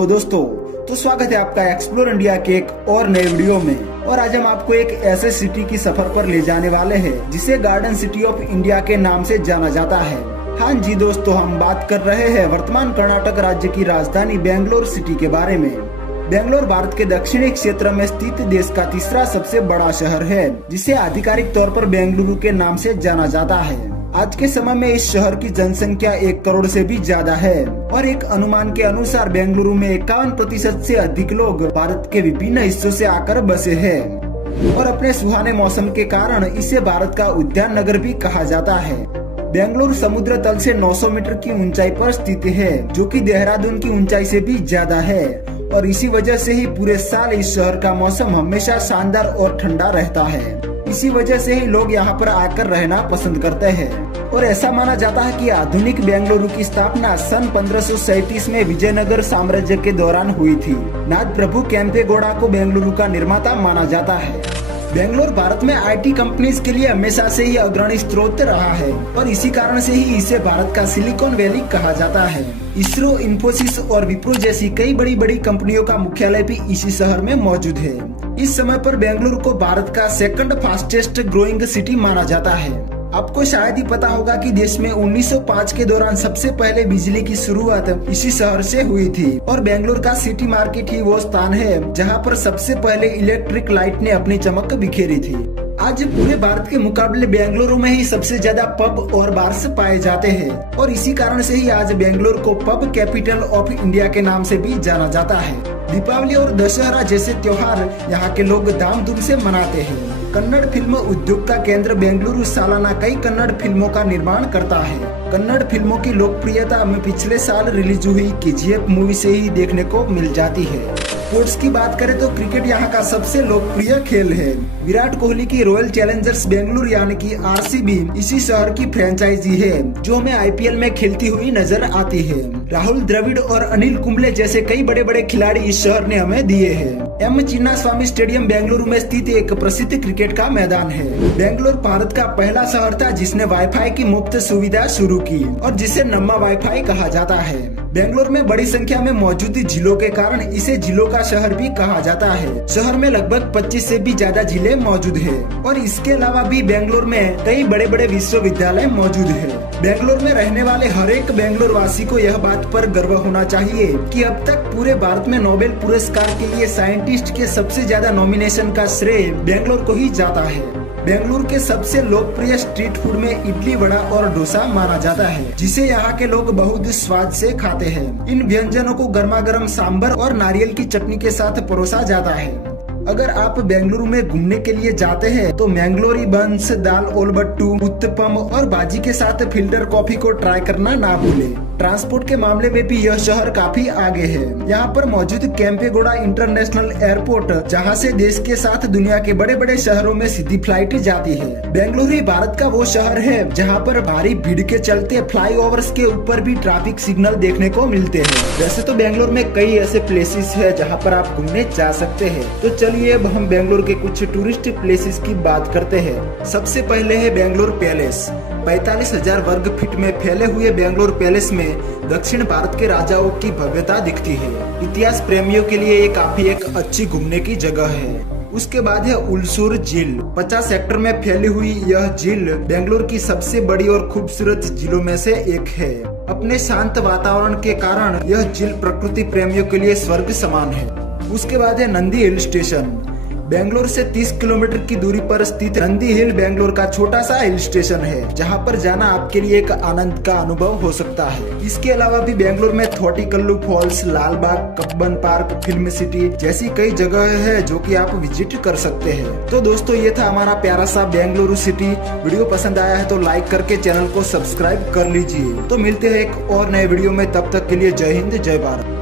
Hello दोस्तों, तो स्वागत है आपका एक्सप्लोर इंडिया के एक और नए वीडियो में। और आज हम आपको एक ऐसे सिटी की सफर पर ले जाने वाले हैं जिसे गार्डन सिटी ऑफ इंडिया के नाम से जाना जाता है। हाँ जी दोस्तों, हम बात कर रहे हैं वर्तमान कर्नाटक राज्य की राजधानी बेंगलोर सिटी के बारे में। बेंगलोर भारत के दक्षिणी क्षेत्र में स्थित देश का तीसरा सबसे बड़ा शहर है, जिसे आधिकारिक तौर पर बेंगलुरु के नाम से जाना जाता है। आज के समय में इस शहर की जनसंख्या 1 करोड़ से भी ज्यादा है और एक अनुमान के अनुसार बेंगलुरु में 51% से अधिक लोग भारत के विभिन्न हिस्सों से आकर बसे हैं और अपने सुहाने मौसम के कारण इसे भारत का उद्यान नगर भी कहा जाता है। बेंगलुरु समुद्र तल से 900 मीटर की ऊंचाई पर स्थित है, जो कि देहरादून की ऊंचाई से भी ज्यादा है और इसी वजह से ही पूरे साल इस शहर का मौसम हमेशा शानदार और ठंडा रहता है। इसी वजह से ही लोग यहाँ पर आकर रहना पसंद करते हैं और ऐसा माना जाता है कि आधुनिक बेंगलुरु की स्थापना सन 1537 में विजयनगर साम्राज्य के दौरान हुई थी। नाथ प्रभु केम्पेगौड़ा को बेंगलुरु का निर्माता माना जाता है। बेंगलोर भारत में आईटी कंपनीज के लिए हमेशा से ही अग्रणी स्रोत रहा है और इसी कारण से ही इसे भारत का सिलिकॉन वैली कहा जाता है। इसरो, इन्फोसिस और विप्रो जैसी कई बड़ी बड़ी कंपनियों का मुख्यालय भी इसी शहर में मौजूद है। इस समय पर बेंगलुरु को भारत का सेकंड फास्टेस्ट ग्रोइंग सिटी माना जाता है। आपको शायद ही पता होगा कि देश में 1905 के दौरान सबसे पहले बिजली की शुरुआत इसी शहर से हुई थी और बेंगलुरु का सिटी मार्केट ही वो स्थान है जहां पर सबसे पहले इलेक्ट्रिक लाइट ने अपनी चमक बिखेरी थी। आज पूरे भारत के मुकाबले बेंगलुरु में ही सबसे ज्यादा पब और बार्स पाए जाते हैं और इसी कारण से ही आज बेंगलुरु को पब कैपिटल ऑफ इंडिया के नाम से भी जाना जाता है। दीपावली और दशहरा जैसे त्योहार यहाँ के लोग धामधूम से मनाते हैं। कन्नड़ फिल्म उद्योग का केंद्र बेंगलुरु सालाना कई कन्नड़ फिल्मों का निर्माण करता है। कन्नड़ फिल्मों की लोकप्रियता में पिछले साल रिलीज हुई केजीएफ मूवी से ही देखने को मिल जाती है। स्पोर्ट्स की बात करें तो क्रिकेट यहाँ का सबसे लोकप्रिय खेल है। विराट कोहली की रॉयल चैलेंजर्स बेंगलुरु यानी कि आरसीबी इसी शहर की फ्रेंचाइजी है, जो हमें आईपीएल में खेलती हुई नजर आती है। राहुल द्रविड़ और अनिल कुंबले जैसे कई बड़े बड़े खिलाड़ी इस शहर ने हमें दिए हैं। एम चिन्नास्वामी स्टेडियम बेंगलुरु में स्थित एक प्रसिद्ध क्रिकेट का मैदान है। बेंगलुरु भारत का पहला शहर था जिसने वाईफाई की मुफ्त सुविधा शुरू की और जिसे नम्मा वाईफाई कहा जाता है। बेंगलुरु में बड़ी संख्या में मौजूद झीलों के कारण इसे झीलों का शहर भी कहा जाता है। शहर में लगभग 25 से भी ज्यादा झीलें मौजूद है और इसके अलावा भी बेंगलुरु में कई बड़े बड़े विश्वविद्यालय मौजूद है। बेंगलुरु में रहने वाले हर एक बेंगलुरु वासी को यह बात पर गर्व होना चाहिए कि अब तक पूरे भारत में नोबेल पुरस्कार के लिए साइंटिस्ट के सबसे ज्यादा नॉमिनेशन का श्रेय बेंगलुरु को ही जाता है। बेंगलुरु के सबसे लोकप्रिय स्ट्रीट फूड में इडली, वड़ा और डोसा माना जाता है, जिसे यहाँ के लोग बहुत स्वाद से खाते हैं। इन व्यंजनों को गर्मा गर्म सांभर और नारियल की चटनी के साथ परोसा जाता है। अगर आप बेंगलुरु में घूमने के लिए जाते हैं तो मैंगलोरी बंस, दाल ओलबट्टू, उत्तपम और भाजी के साथ फिल्टर कॉफी को ट्राई करना ना भूलें। ट्रांसपोर्ट के मामले में भी यह शहर काफी आगे है। यहाँ पर मौजूद केम्पेगौड़ा इंटरनेशनल एयरपोर्ट, जहाँ से देश के साथ दुनिया के बड़े बड़े शहरों में सीधी फ्लाइट जाती है। बेंगलुरु ही भारत का वो शहर है जहाँ पर भारी भीड़ के चलते फ्लाईओवर्स के ऊपर भी ट्रैफिक सिग्नल देखने को मिलते हैं। वैसे तो बेंगलुरु में कई ऐसे प्लेसेस है जहाँ पर आप घूमने जा सकते हैं, तो चलिए अब हम बेंगलुरु के कुछ टूरिस्ट प्लेसेस की बात करते हैं। सबसे पहले है बेंगलुरु पैलेस। 45,000 वर्ग फीट में फैले हुए बेंगलुरु पैलेस में दक्षिण भारत के राजाओं की भव्यता दिखती है। इतिहास प्रेमियों के लिए ये काफी एक अच्छी घूमने की जगह है। उसके बाद है उलसूर झील। 50 हेक्टेयर में फैली हुई यह झील बेंगलुरु की सबसे बड़ी और खूबसूरत झीलों में से एक है। अपने शांत वातावरण के कारण यह झील प्रकृति प्रेमियों के लिए स्वर्ग समान है। उसके बाद है नंदी हिल स्टेशन। बेंगलुरु से 30 किलोमीटर की दूरी पर स्थित नंदी हिल बेंगलुरु का छोटा सा हिल स्टेशन है, जहां पर जाना आपके लिए एक आनंद का अनुभव हो सकता है। इसके अलावा भी बेंगलुरु में Thotikallu falls, Lalbagh, Cubbon park, film city जैसी कई जगह है जो कि आप विजिट कर सकते हैं। तो दोस्तों, ये था हमारा प्यारा सा बेंगलुरु सिटी। वीडियो पसंद आया है तो लाइक करके चैनल को सब्सक्राइब कर लीजिए। तो मिलते हैं एक और नए वीडियो में, तब तक के लिए जय हिंद, जय भारत।